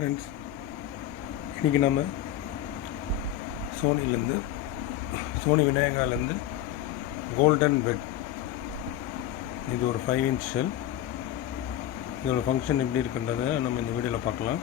Friends, இன்றைக்கி நம்ம Sony விநாயகாலேருந்து golden bed, இது ஒரு 5 இன்ச் ஷெல். இதோட ஃபங்க்ஷன் எப்படி இருக்குன்றதை நம்ம இந்த வீடியோவில் பார்க்கலாம்.